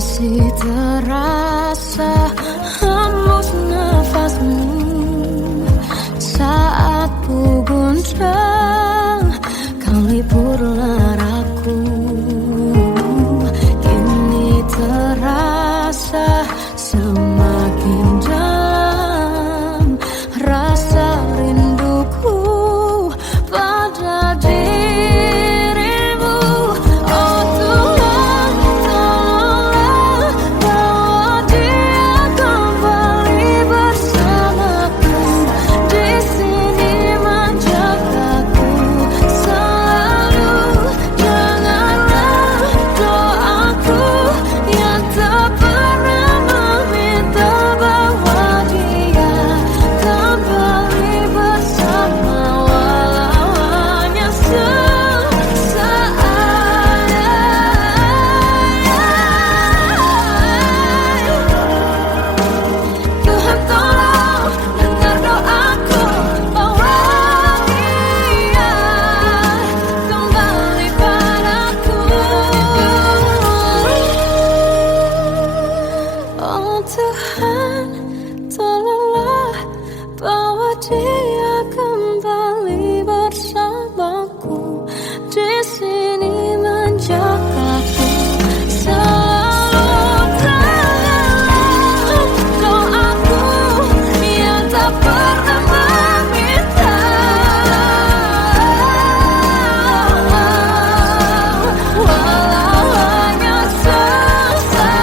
Masih terasa hembus nafasmu saat ku goncang, kau liburlah aku. Kini terasa semakin dalam rasa rinduku pada dirimu. Oh Tuhan, tolonglah bawa dia kembali bersamaku. Di sini menjagaku selalu. Janganlah doaku yang tak pernah meminta bawa dia kembali bersama, walau hanya sesaat. Tuhan tolong dengar doaku, bawa dia kembali padaku. Oh Tuhan, tolonglah bawa dia kembali bersamaku. Di sini menjagaku selalu. Janganlah doaku yang tak pernah meminta, walau hanya sesaat.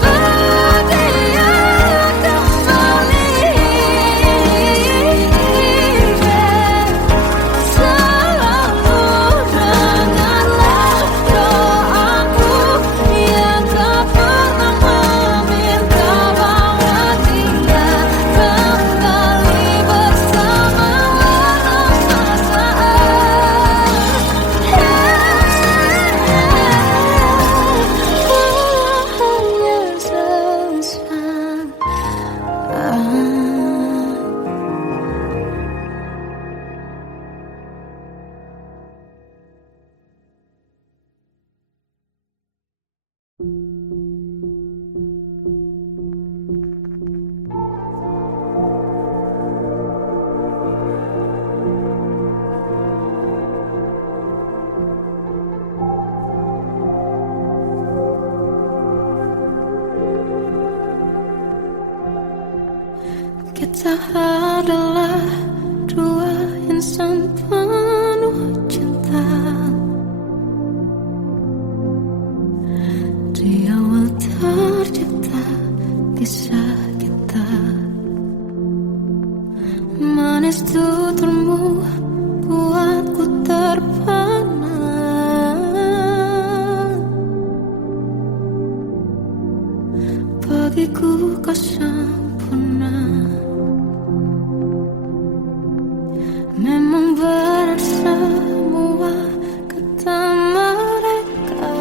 Berdia kembali selalu. Dengarlah doaku yang tak pernah meminta, bawa dia kembali bersama, walau sesaat. Hanya sesaat. Kita adalah dua insan penuh cinta. Di awal tercipta kisah kita, manis tuturmu buatku terpana. Bagiku kau sempurna. Memang berat semua kata mereka,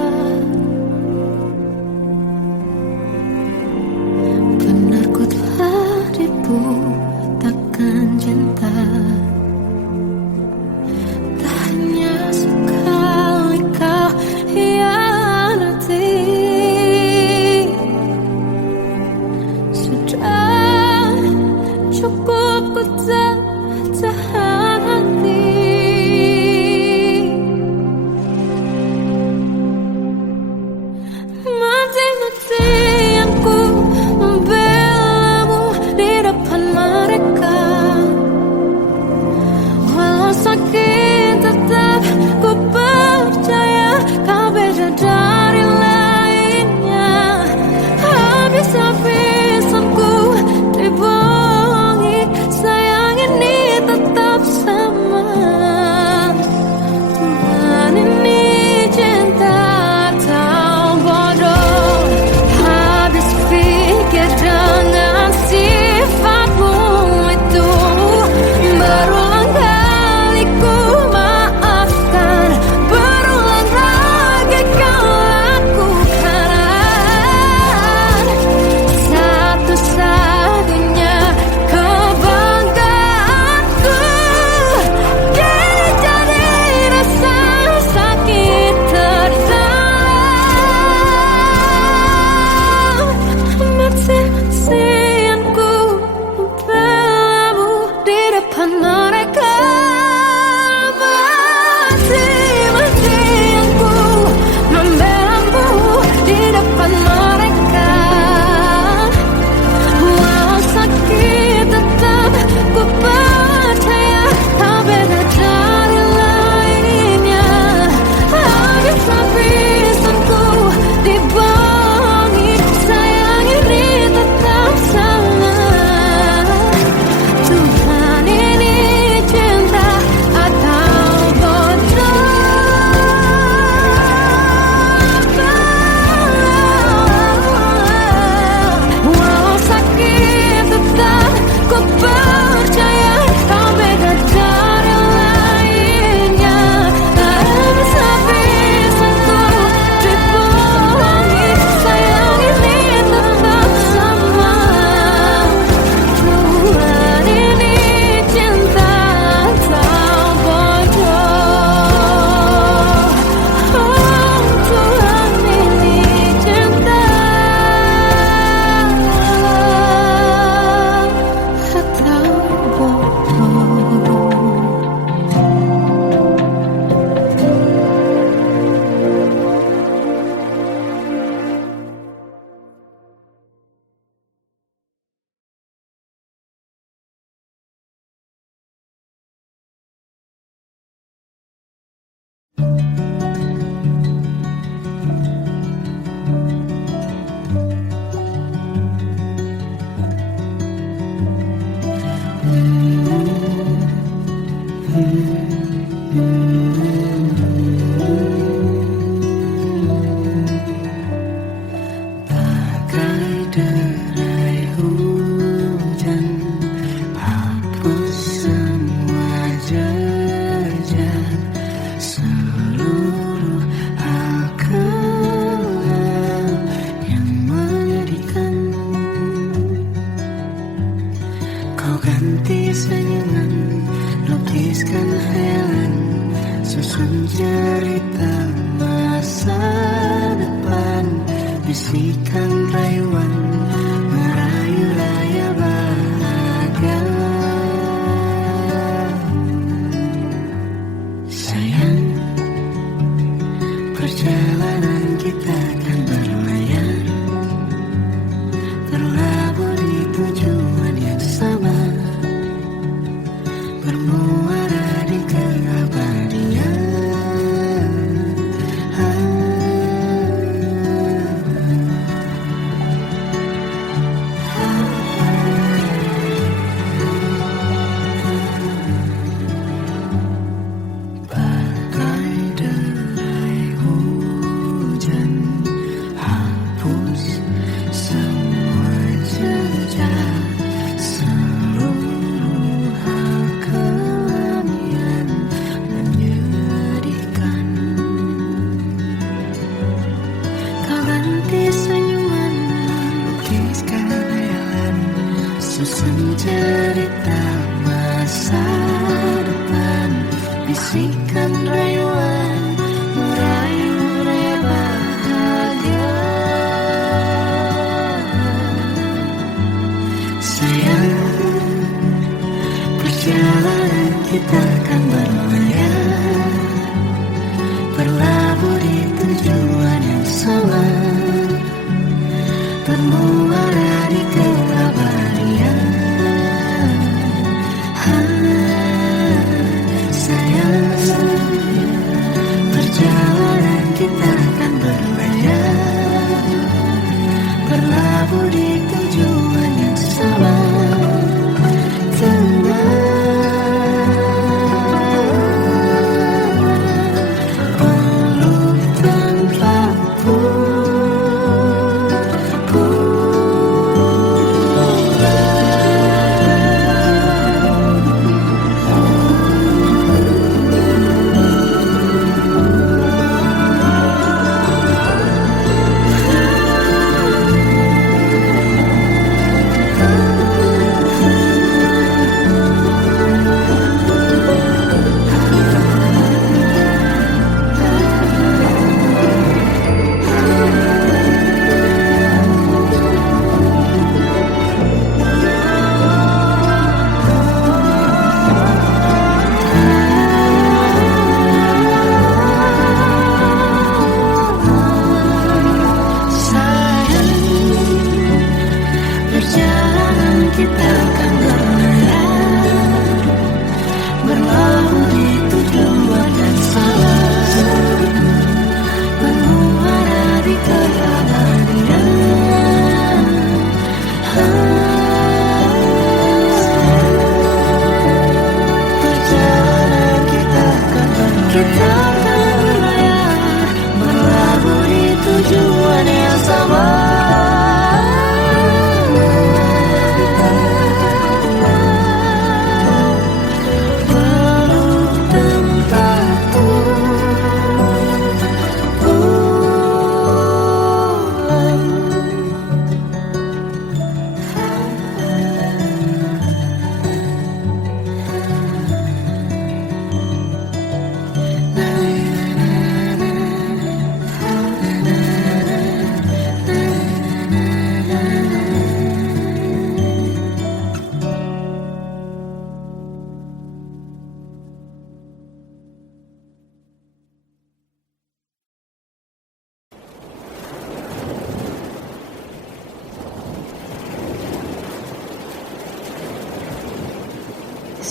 benar ku telah dibutakan cinta. Tak hanya sekali kau hianati, sudah bisikan rayuan merayu raya bahagia. Sayang, perjalanan kita akan berlayar, berlabuh di tujuan yang sama, bermuara di keabadian. Bagai derai hujan, hapus semua jejak, seluruh hal kelam yang menyedihkan. Kau ganti senyuman, lukiskan khayalan, susun cerita masa depan, bisikan rayuan merayu raya bahagia. Sayang, perjalanan kita akan berlayar, berlabuh di tujuan yang sama, bermuara di keabadian. Sayang, perjalanan kita akan berlayar, berlabuh di tujuan yang sama, peluk tanpaku. Perjalanan kita akan berlayar, berlabuh di tujuan yang sama, bermuara di keabadian. Perjalanan kita akan berlayar, berlabuh di tujuan yang sama.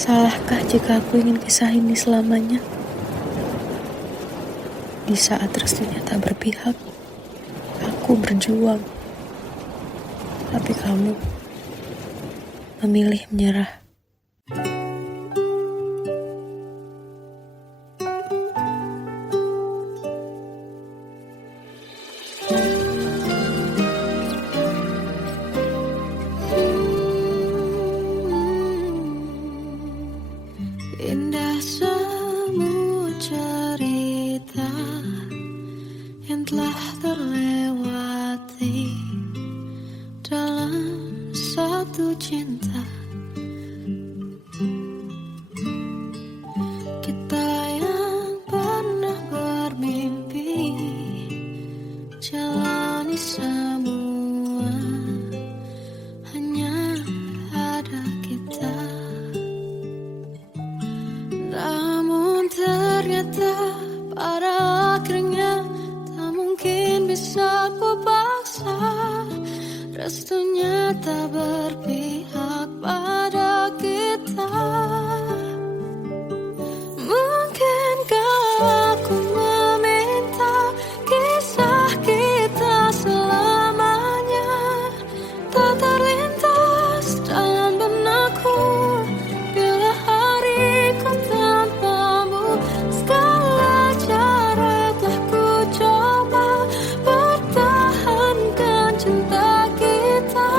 Salahkah jika aku ingin kisah ini selamanya? Di saat restunya tak berpihak, aku berjuang. Tapi kamu memilih menyerah. Indah semua cerita yang telah terlewati dalam satu cinta. Kita yang pernah bermimpi jalani restunya tak berpihak pada kita. Mungkinkah aku meminta kisah kita selamanya tak terlintas dalam benakku bila hariku tanpamu. Segala cara telah ku coba pertahankan cinta kita,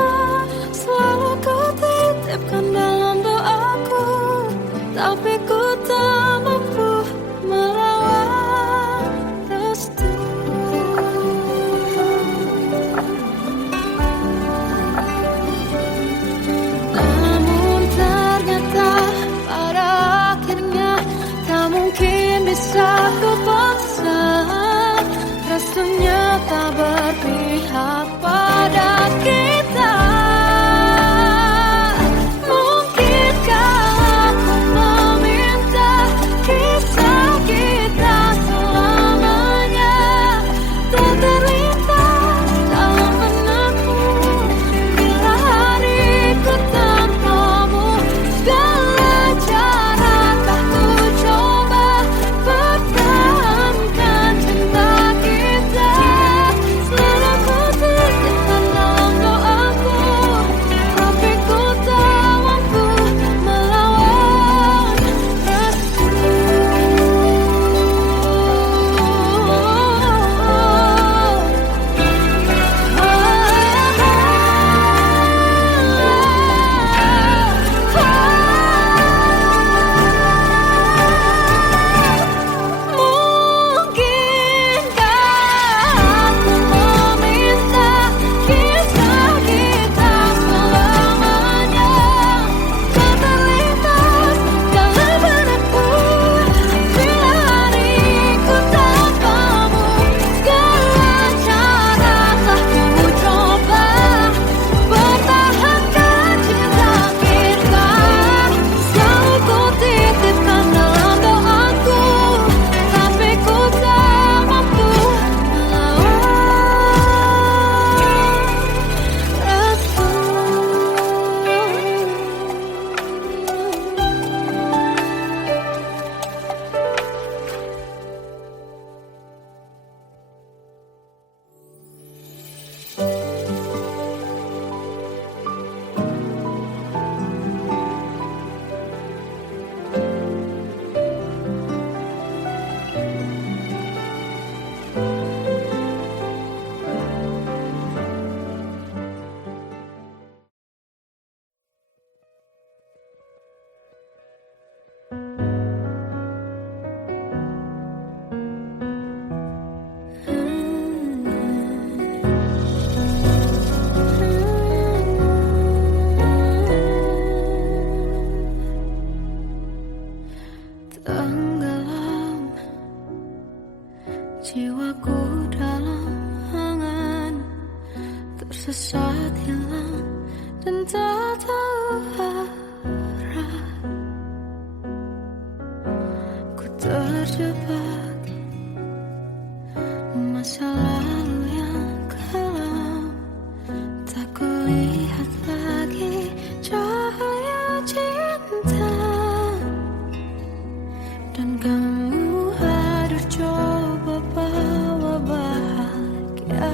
selalu ku titipkan dalam doaku, tapi ku tak mampu melawan restu. Namun ternyata pada akhirnya tak mungkin bisa ku paksa, restunya tak berpihak pada kita. Mungkinkah aku meminta kisah kita selamanya tak terlintas dalam benakku bila hariku tanpamu. Segala cara tak ku coba pertahankan cinta kita, selalu ku titipkan dalam doaku, tapi ku tak mampu melawan restu. Mungkinkah aku meminta kisah kita selamanya tak terlintas dalam benakku bila hariku tanpamu. Segala cara telah ku coba pertahankan cinta kita, selalu ku titipkan dalam doaku, tapi ku tak mampu melawan restu. Tenggelam jiwaku dalam angan, tersesat hilang dan tak tahu arah. Ku terjebak masa lalu yang kelam, tak kulihat lagi cahaya cinta. Dan kamu hadir coba bawa bahagia.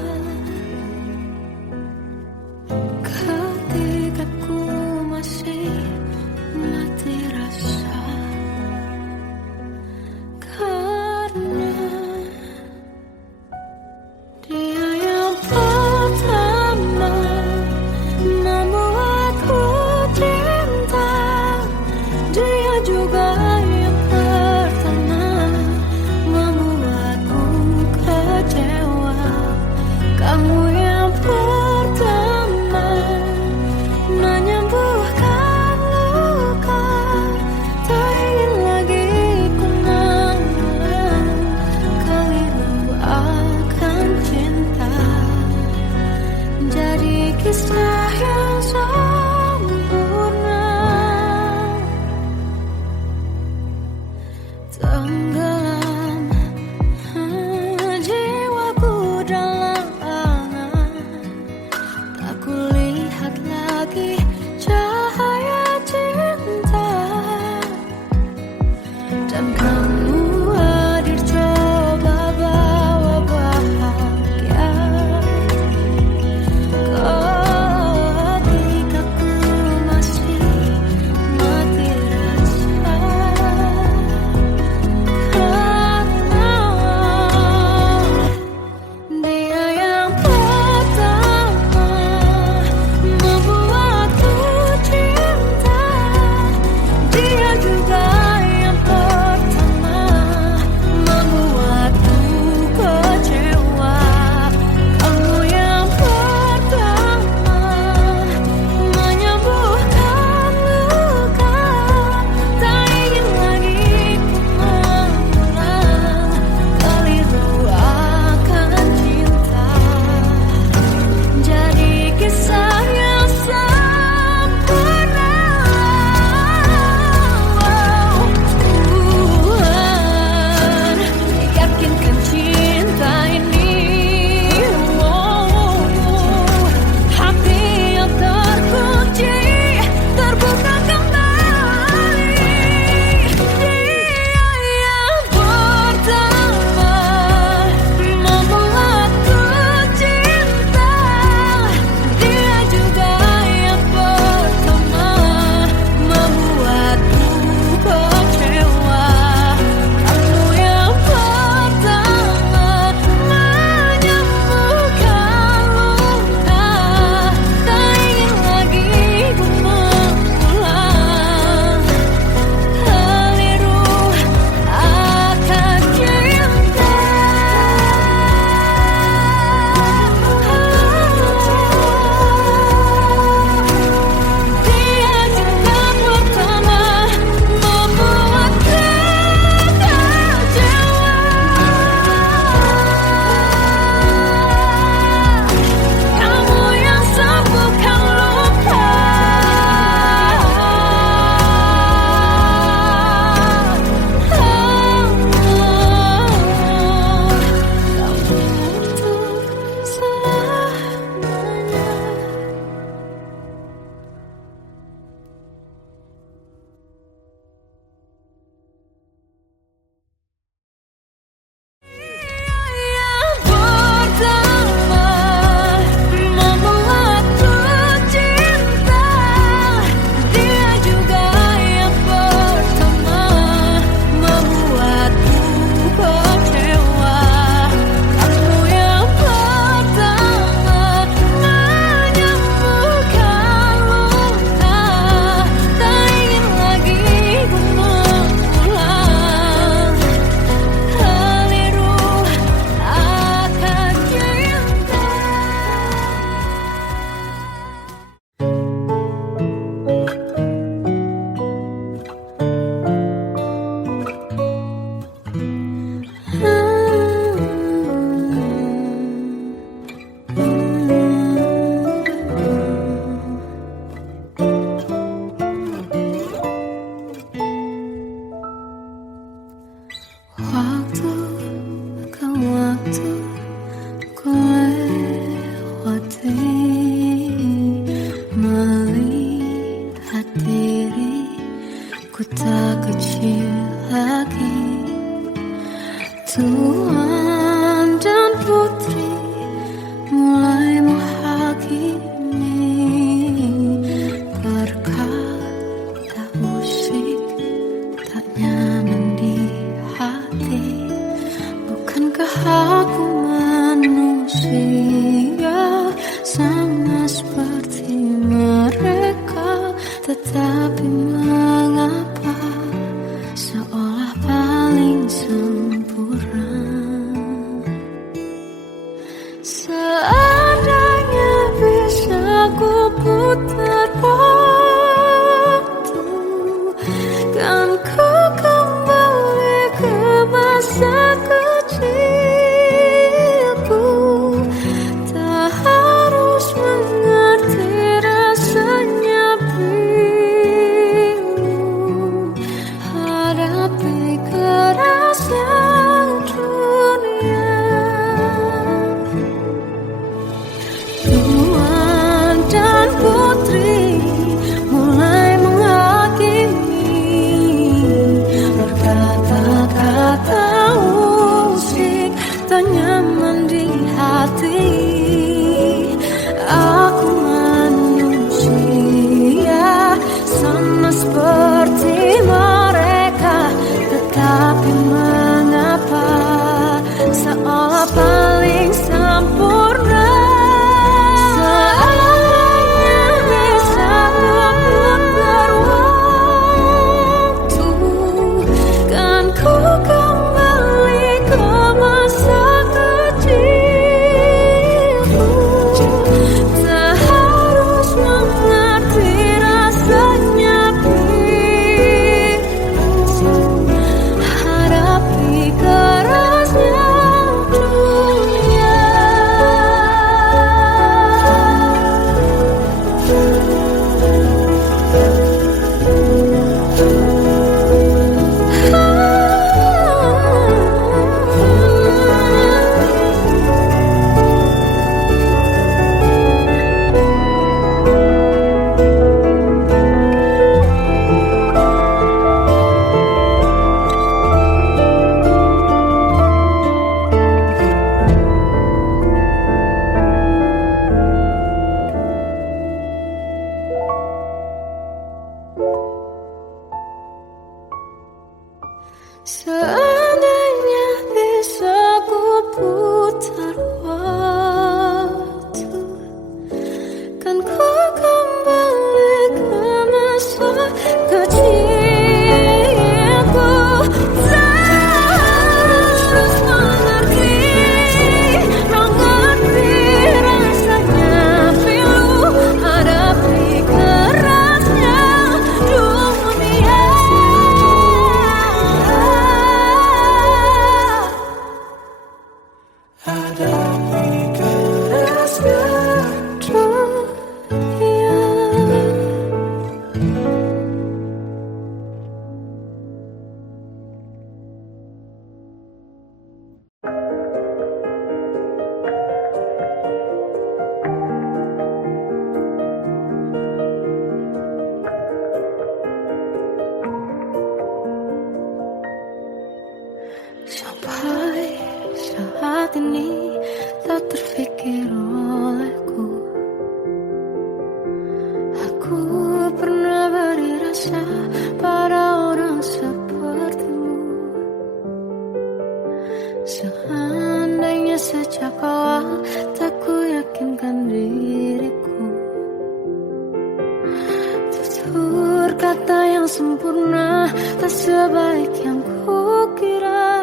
Seandainya bisa ku putar waktu, kan ku kembali ke masa kecilku. Tak harus mengerti rasanya bingung hadapi kerasnya dunia. Tuan dan putri mulai menghakimi, berkata-kata musik tak nyaman di hati. Aku manusia sama seperti mereka, tetapi mengapa seolah paling sempurna. Seandainya bisa memutar waktu, kan ku kembali ke masa kecilku. Tak harus mengerti rasanya bingung hadapi kerasnya dunia. Seandainya bisa ku putar waktu, kan ku kembali ke masa kecilku. Tak harus mengerti rasanya pilu hadapi kerasnya dunia. Hadapi kerasnya dunia. Sampai saat ini tak terfikir olehku, aku pernah beri rasa pada orang sepertimu. Seandainya sejak awal tak ku yakinkan diriku, tutur kata yang sempurna tak sebaik yang ku kira.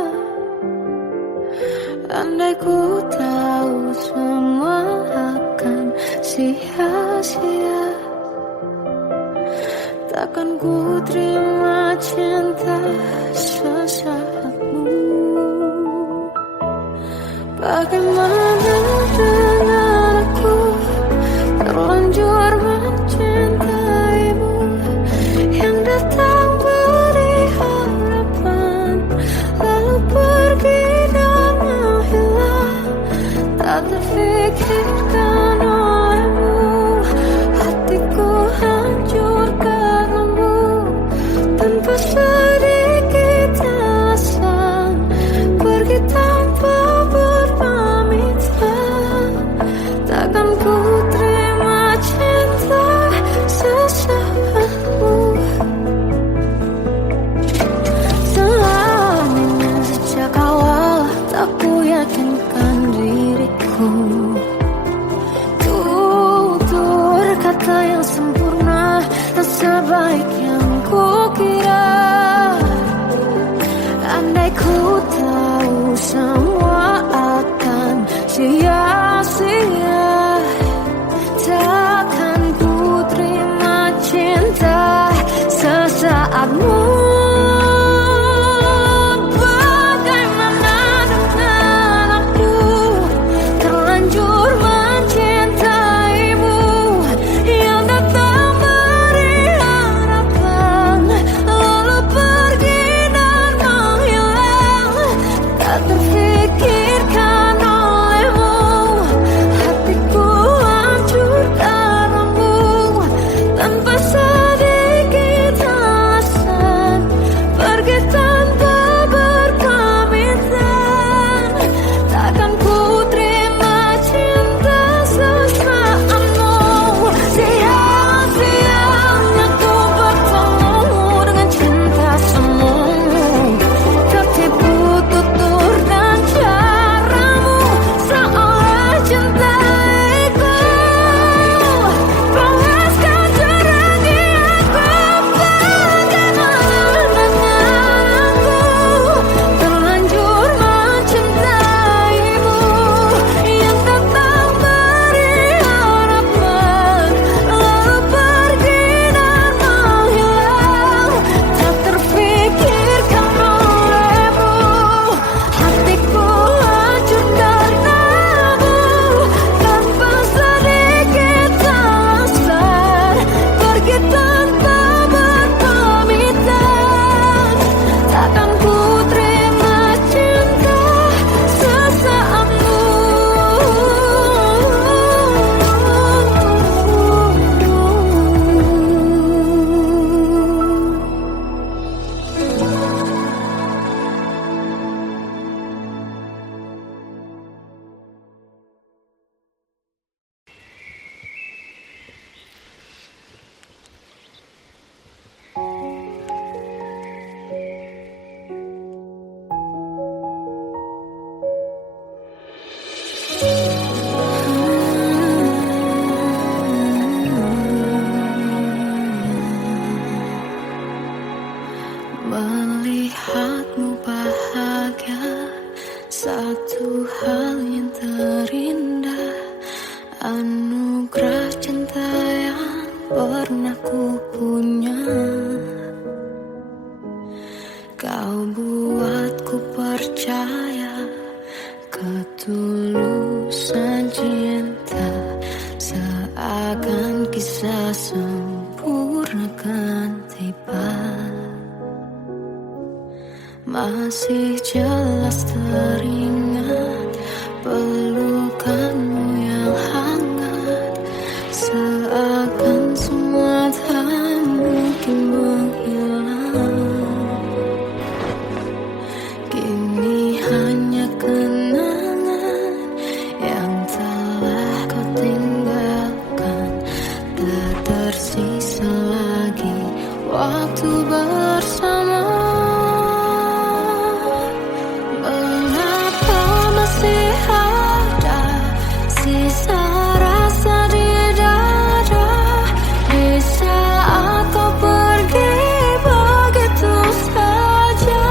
Andai ku tahu semua akan sia-sia, takkan ku terima cinta sesaatmu. Bagaimana dengan aku terlanjur mencintaimu, yang datang beri harapan lalu pergi dan menghilang. Tak terfikirkan olehmu, hatiku hancur karenamu. Tanpa sedikit alasan pergi tanpa berpamitan, takkan ku terima cinta sesaatmu. Selamanya sejak awal tak ku yakinkan diriku, tutur kata yang sempurna tak sebaik yang ku kira. Andai ku tahu semua akan sia-sia, Anugerah cinta yang pernah ku punya, kau buatku percaya ketulusan cinta, seakan kisah sempurna kan tiba. Masih jelas teringat pelukanmu yang hangat, seakan semua tak mungkin menghilang. Kini hanya kenangan yang telah kau tinggalkan, tak tersisa lagi waktu bersama. Mengapa masih ada sisa rasa di dada, di saat kau pergi begitu saja?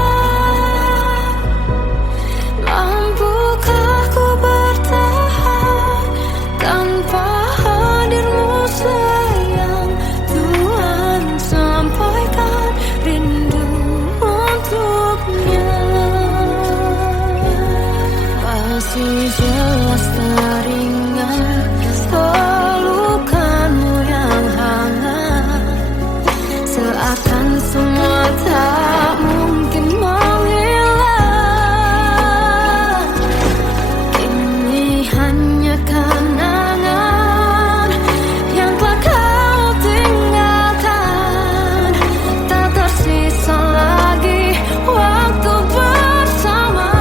Mampukah ku bertahan tanpa hadirmu sayang? Tuhan, sampaikan rindu untuknya. Masih jelas teringat pelukanmu yang hangat, seakan semua tak mungkin menghilang. Ini hanya kenangan yang telah kau tinggalkan, tak tersisa lagi waktu bersama.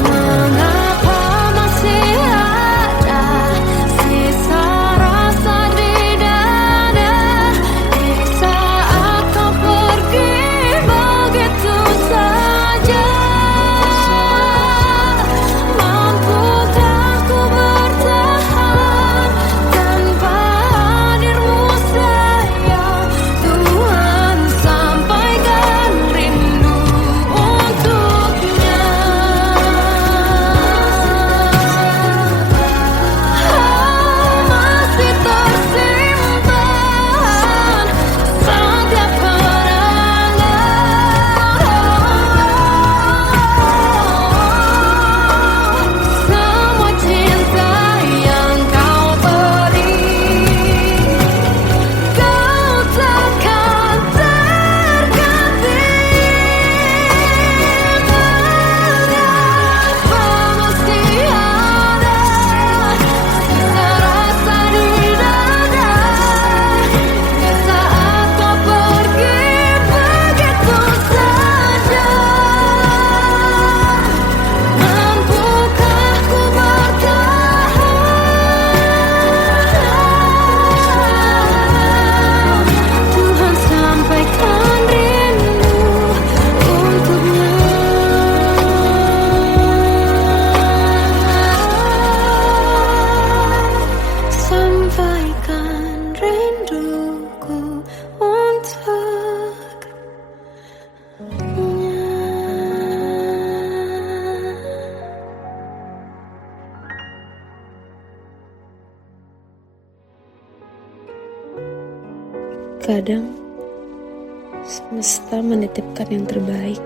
Mengapa masih ada sisa rasa di dada, di saat kau pergi begitu saja? Mampukah ku bertahan tanpa hadirmu sayang? Tuhan, sampaikan rindu untuknya. Masih tersimpan setiap kenangan, semua cinta yang kau beri, kau takkan terganti. Mengapa masih ada sisa rasa di dada, di saat kau pergi begitu saja? Mampukah ku bertahan? Tuhan, sampaikan rindu untuknya. Sampaikan rinduku untuknya. Kadang semesta menitipkan yang terbaik,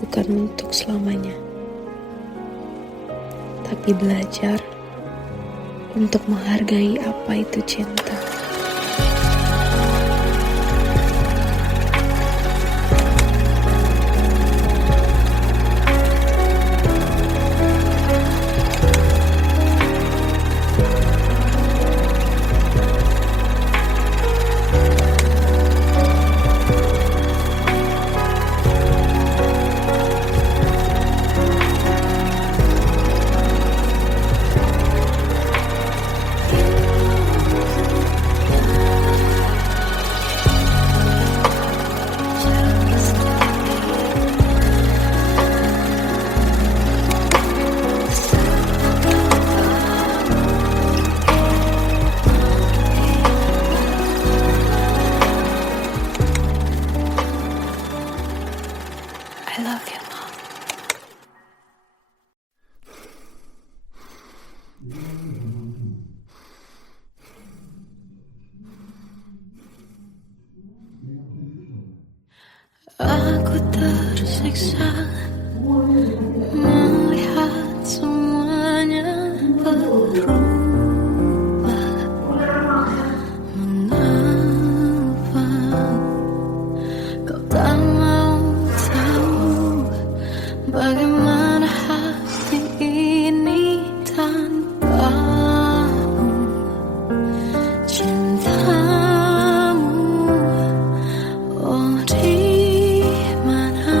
bukan untuk selamanya, tapi belajar untuk menghargai apa itu cinta. tersiksa melihat semuanya berubah. Mengapa kau tak mau tahu bagaimana hati ini tanpamu? Cintamu, oh di mana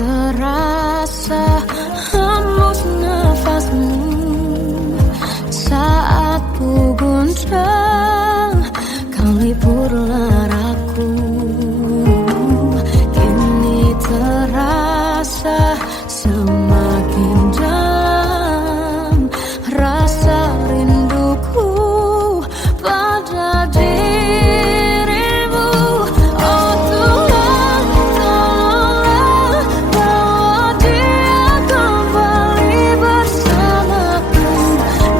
terasa hembus nafasmu saat ku guncang, kau liburlah raku. Kini terasa semakin dalam rasa rinduku pada dirimu. Oh Tuhan, tolonglah bawa dia kembali bersamaku.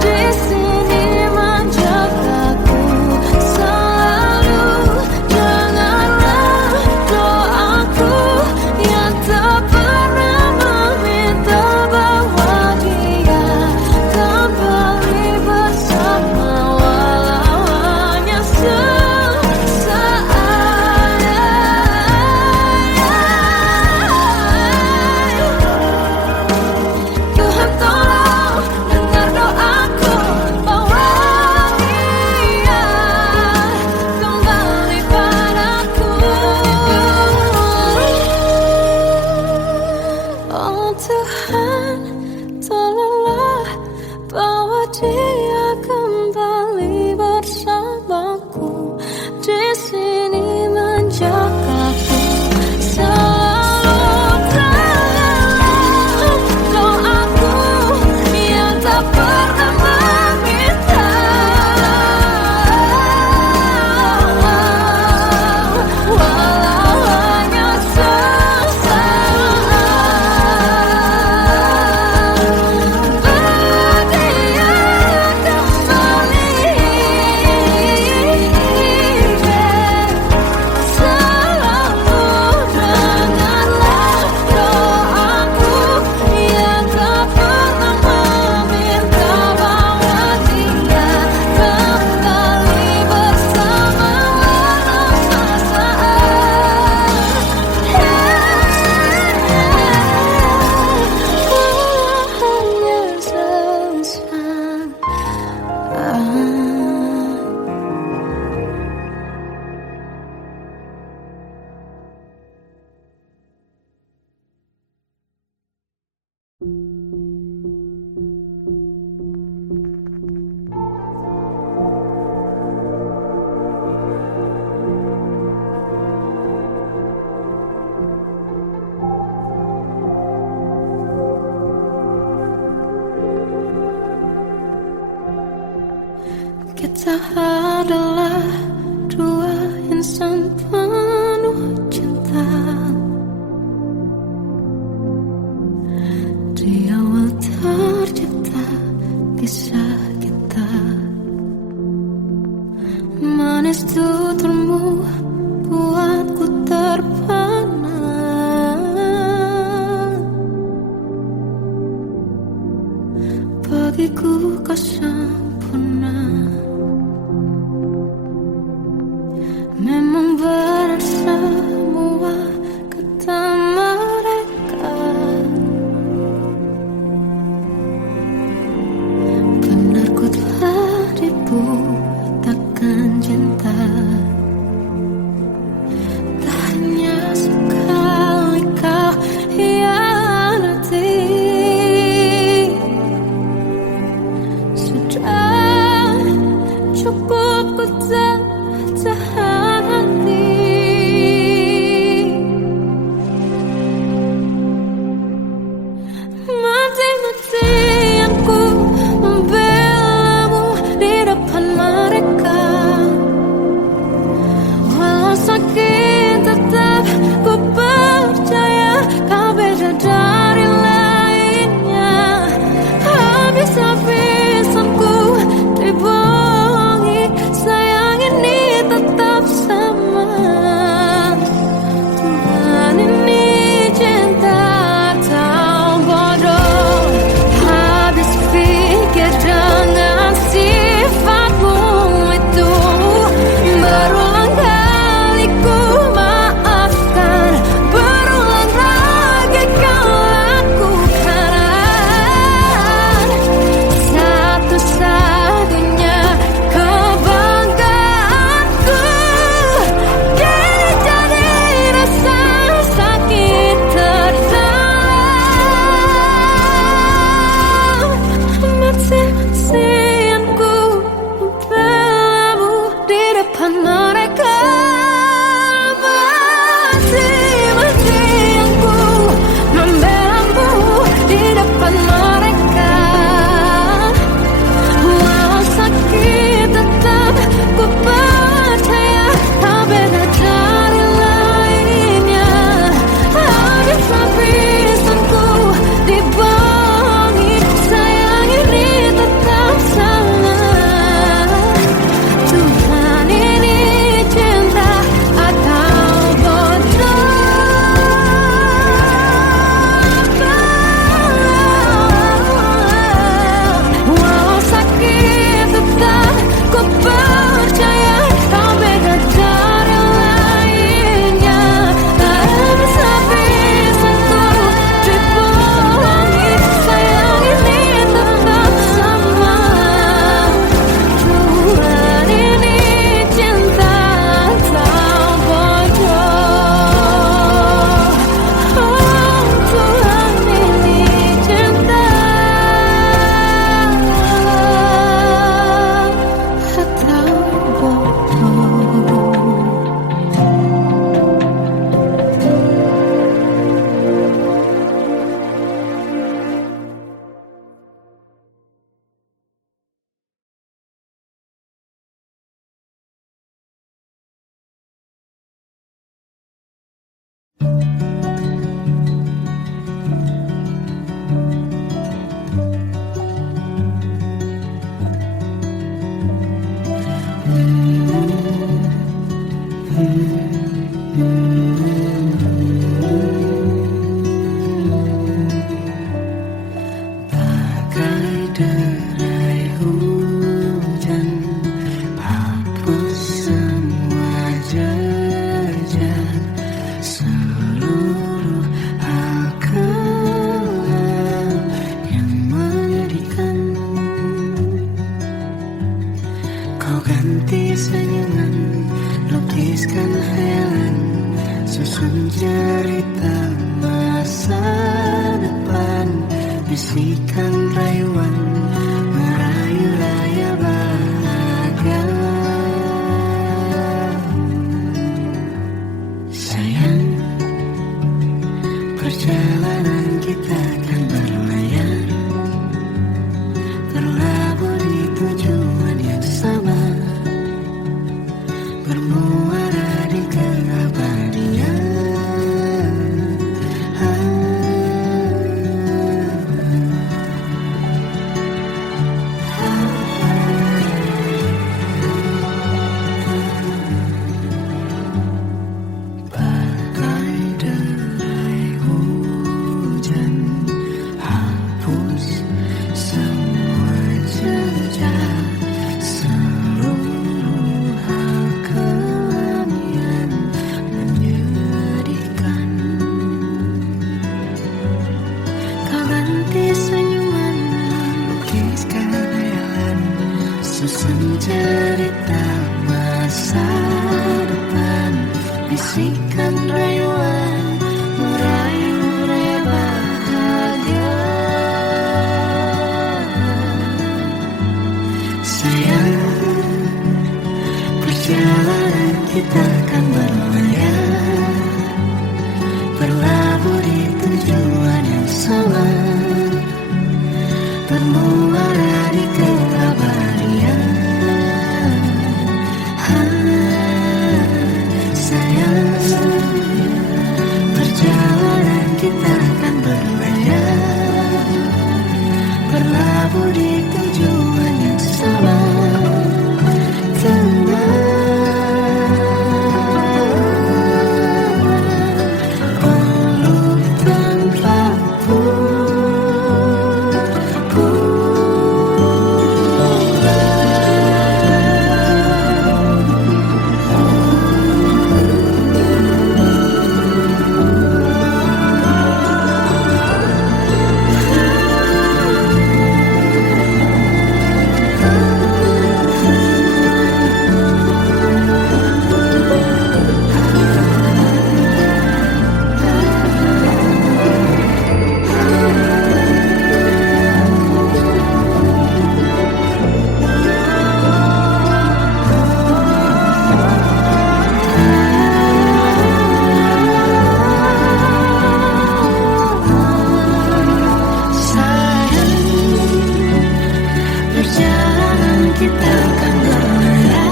Di sini menjagaku selalu. Janganlah doaku yang tak pernah meminta bawa dia kembali bersama, walau hanya sesaat. Tuhan tolong dengar doaku, bawa dia kembali padaku. Oh Tuhan, tolonglah bawa dia kembali bersamaku. Di sini menjagaku selalu. Janganlah doaku yang tak pernah meminta, walau hanya sesaat. Bawa dia kembali selalu. Dengarlah doaku yang tak pernah meminta, bawa dia kembali bersama, walau sesaat. Hanya sesaat. Kita adalah dua insan penuh cinta. Di awal tercipta kisah kita, manis tuturmu buatku terpana. Bagiku kau sempurna. Memang benar semua kata mereka, benar ku telah dibutakan cinta. Tak hanya sekali kau hianati, sudah bisikan rayuan merayu raya bahagia. Sayang, perjalanan kita akan berlayar, berlabuh di tujuan yang sama, bermuara di keabadian. Bagai derai hujan, hapus semua jejak, seluruh hal kelam yang menyedihkan. Kau ganti senyuman, lukiskan hayalan, susun cerita masa depan, bisikan rayuan merayu raya bahagia. Sayang, perjalanan kita akan berlayar, berlabuh di tujuan yang sama, bermuara di keabadian. Sayang, perjalanan kita akan berlayar, berlabuh di tujuan yang sama. Peluk tanpaku perjalanan kita akan berlayar,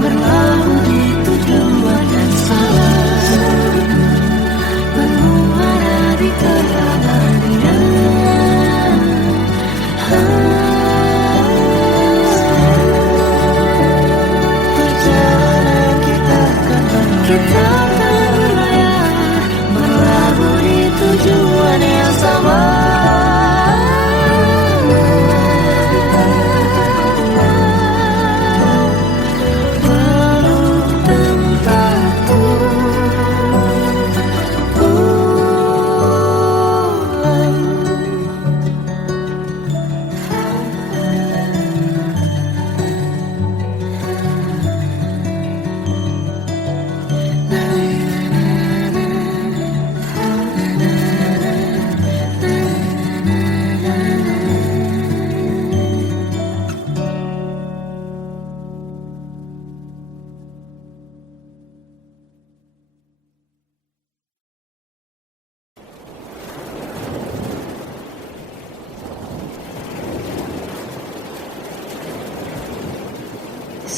berlabuh di tujuan yang sama, bermuara di keabadian. Perjalanan kita akan berlayar, berlabuh di tujuan yang sama.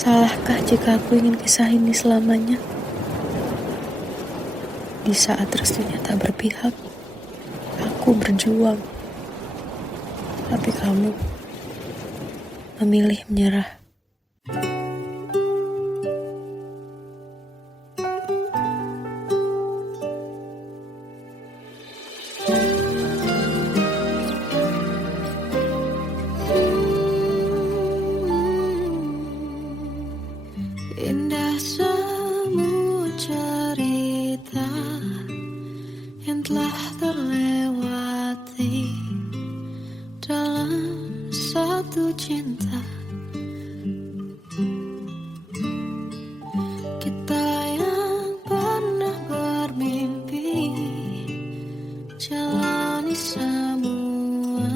Salahkah jika aku ingin kisah ini selamanya? Di saat restunya tak berpihak, aku berjuang. Tapi kamu memilih menyerah. Indah semua cerita yang telah terlewati dalam satu cinta. Kita yang pernah bermimpi jalani semua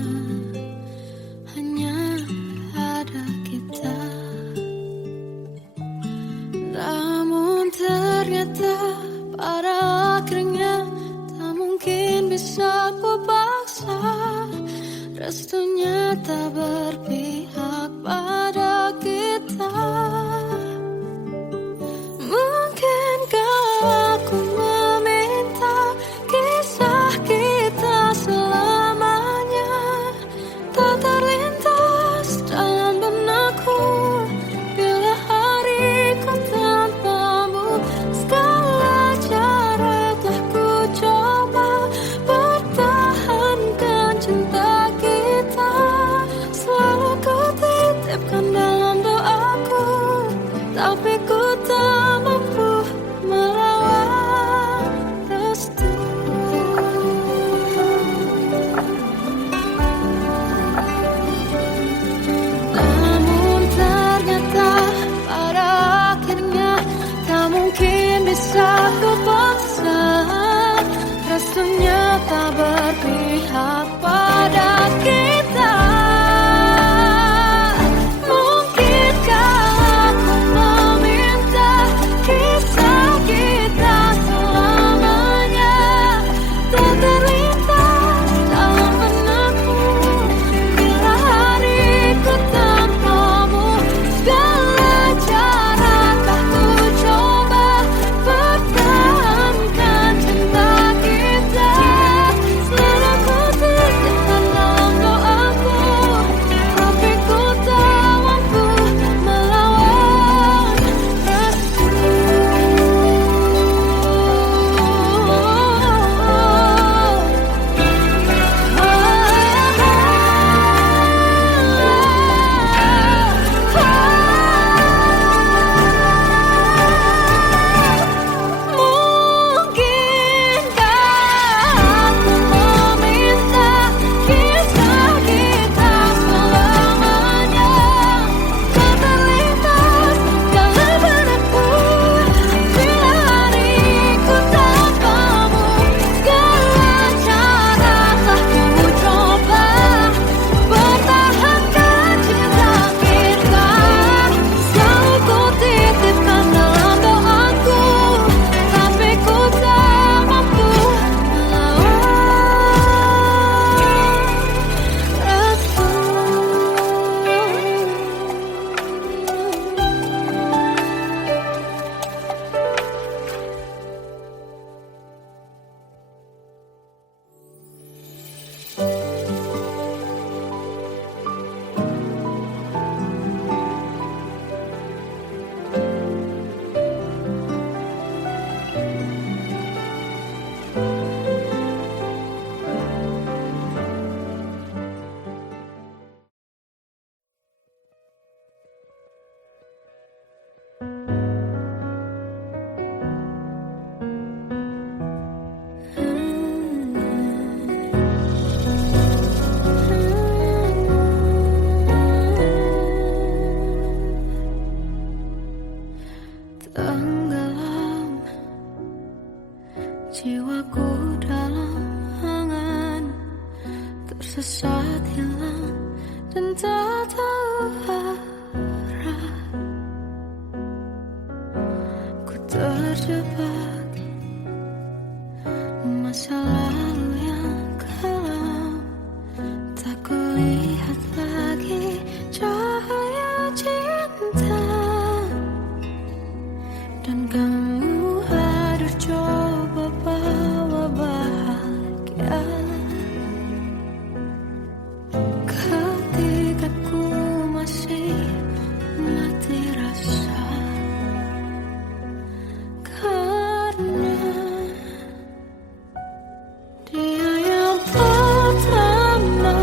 hanya ada kita. Namun ternyata pada akhirnya tak mungkin bisa ku paksa. Restunya tak berpihak pada kita. Mungkinkah aku meminta kisah kita selamanya tak terlintas dalam benakku bila hariku tanpamu. Segala cara telah ku coba pertahankan cinta kita. Selalu ku titipkan dalam doaku, tapi ku tak mampu melawan restu. Namun ternyata pada akhirnya tak mungkin bisa ku paksa. Restunya tak berpihak pada kita. Mungkinkah aku meminta kisah kita selamanya tak terlintas dalam benakku bila hariku tanpamu. Segala cara telah ku coba pertahankan cinta kita. Selalu ku titipkan dalam doaku, tapi ku tak mampu melawan restu. Mungkinkah aku meminta kisah kita selamanya tak terlintas dalam benakku bila hariku tanpamu. Segala cara telah ku coba pertahankan cinta kita. Selalu ku titipkan dalam doaku, tapi ku tak mampu melawan restu. Tenggelam jiwaku dalam angan, tersesat hilang dan tak tahu arah. Ku terjebak masa lalu yang kelam, tak kulihat lagi cahaya cinta. Dan kamu hadir coba bawa bahagia ketika ku masih mati rasa. Karena dia yang pertama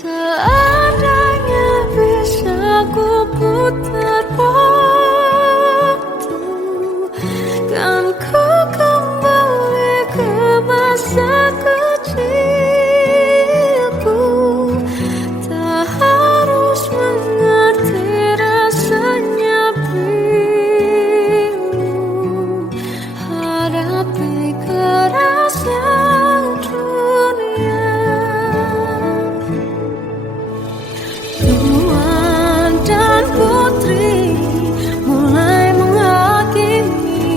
Seandainya bisa ku putar waktu, kan ku kembali ke masa kecilku. Tak harus mengerti rasanya pilu, hadapi kerasnya dunia. Tuan dan putri mulai menghakimi,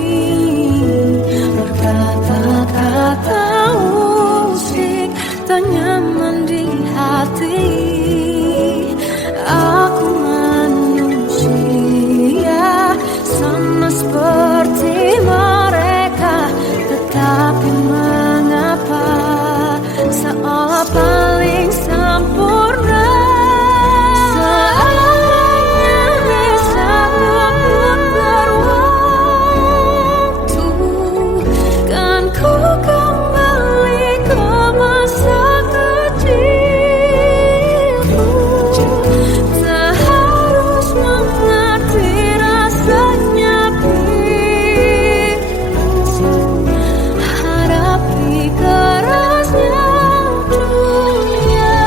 berkata-kata musik tak nyaman di hati. Aku manusia sama seperti mereka, tetapi mengapa seolah paling sempurna. Seandainya bisa memutar waktu, kan ku kembali ke masa kecilku. Tak harus mengerti rasanya pilu, hadapi kerasnya dunia.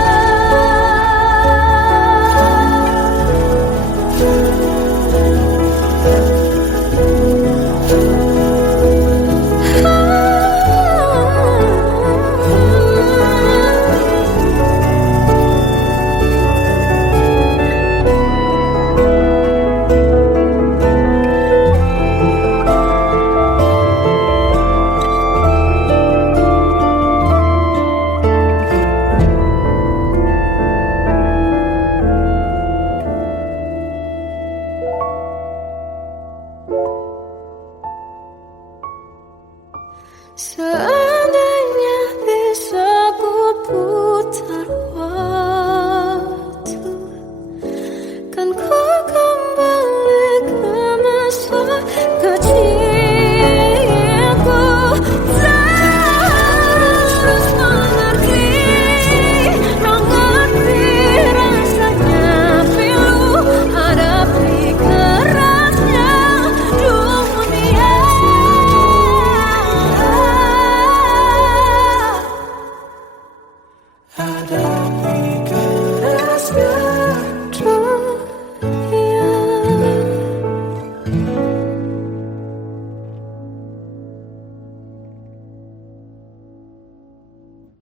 Seandainya bisa ku putar waktu, kan ku kembali ke masa kecilku. Tak harus mengerti rasanya pilu, hadapi kerasnya dunia. Ada